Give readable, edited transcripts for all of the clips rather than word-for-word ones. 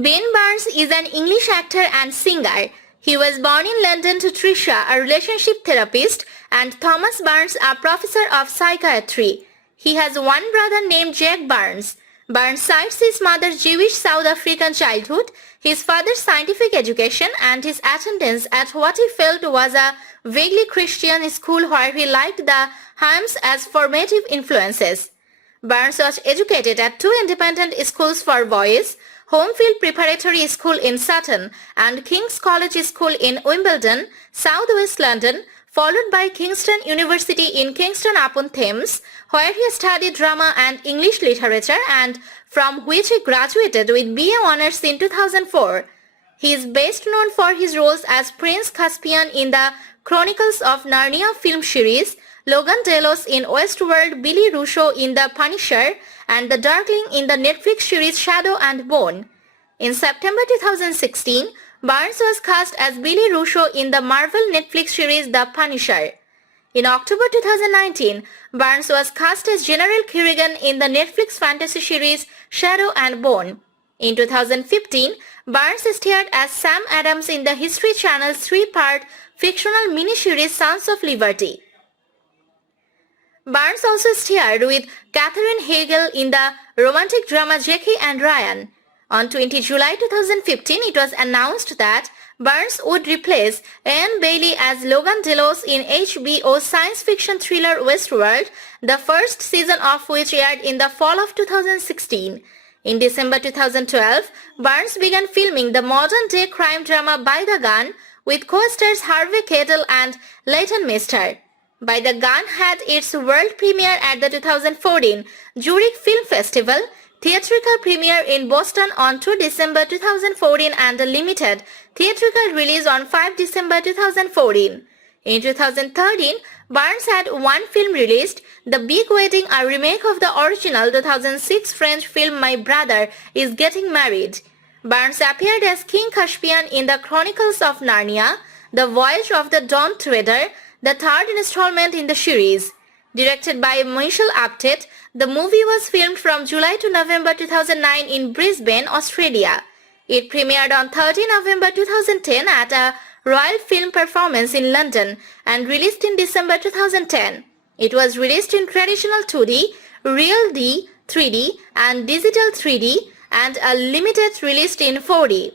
Ben Barnes is an English actor and singer. He was born in London to Tricia, a relationship therapist, and Thomas Barnes, a professor of psychiatry. He has one brother named Jack Barnes. Barnes cites his mother's Jewish South African childhood, his father's scientific education, and his attendance at what he felt was a vaguely Christian school where he liked the hymns as formative influences. Barnes was educated at two independent schools for boys, Homefield Preparatory School in Sutton and King's College School in Wimbledon, southwest London, followed by Kingston University in Kingston-upon-Thames, where he studied drama and English literature and from which he graduated with BA Honours in 2004. He is best known for his roles as Prince Caspian in the Chronicles of Narnia film series, Logan Delos in Westworld, Billy Russo in The Punisher, and the Darkling in the Netflix series Shadow and Bone. In September 2016, Barnes was cast as Billy Russo in the Marvel Netflix series The Punisher. In October 2019, Barnes was cast as General Kerrigan in the Netflix fantasy series Shadow and Bone. In 2015, Barnes starred as Sam Adams in the History Channel's three-part fictional miniseries Sons of Liberty. Barnes also starred with Katherine Heigl in the romantic drama Jackie and Ryan. On 20 July 2015, it was announced that Barnes would replace Ian Bailey as Logan Delos in HBO's science fiction thriller Westworld, the first season of which aired in the fall of 2016. In December 2012, Barnes began filming the modern-day crime drama By the Gun with co-stars Harvey Keitel and Leighton Meester. By the Gun had its world premiere at the 2014 Zurich Film Festival, theatrical premiere in Boston on 2 December 2014 and a limited theatrical release on 5 December 2014. In 2013, Barnes had one film released, The Big Wedding, a remake of the original 2006 French film My Brother is Getting Married. Barnes appeared as King Caspian in the Chronicles of Narnia, The Voyage of the Dawn Treader, the third installment in the series. Directed by Michael Apted, the movie was filmed from July to November 2009 in Brisbane, Australia. It premiered on 30 November 2010 at a Royal Film Performance in London and released in December 2010. It was released in traditional 2D, Real D, 3D and Digital 3D and a limited release in 4D.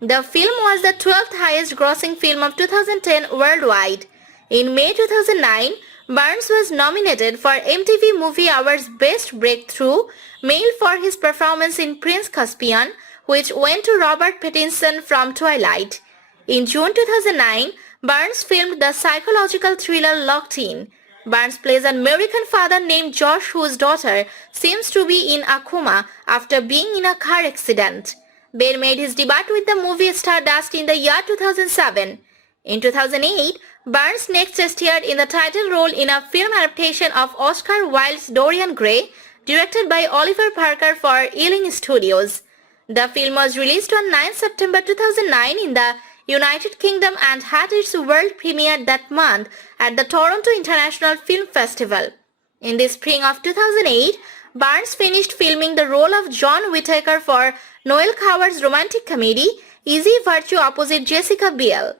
The film was the 12th highest grossing film of 2010 worldwide. In May 2009, Barnes was nominated for MTV Movie Awards Best Breakthrough Male for his performance in Prince Caspian, which went to Robert Pattinson from Twilight. In June 2009, Barnes filmed the psychological thriller Locked In. Barnes plays an American father named Josh whose daughter seems to be in a coma after being in a car accident. Ben made his debut with the movie Stardust in the year 2007. In 2008, Barnes next starred in the title role in a film adaptation of Oscar Wilde's Dorian Gray, directed by Oliver Parker for Ealing Studios. The film was released on 9 September 2009 in the United Kingdom and had its world premiere that month at the Toronto International Film Festival. In the spring of 2008, Barnes finished filming the role of John Whittaker for Noel Coward's romantic comedy Easy Virtue opposite Jessica Biel.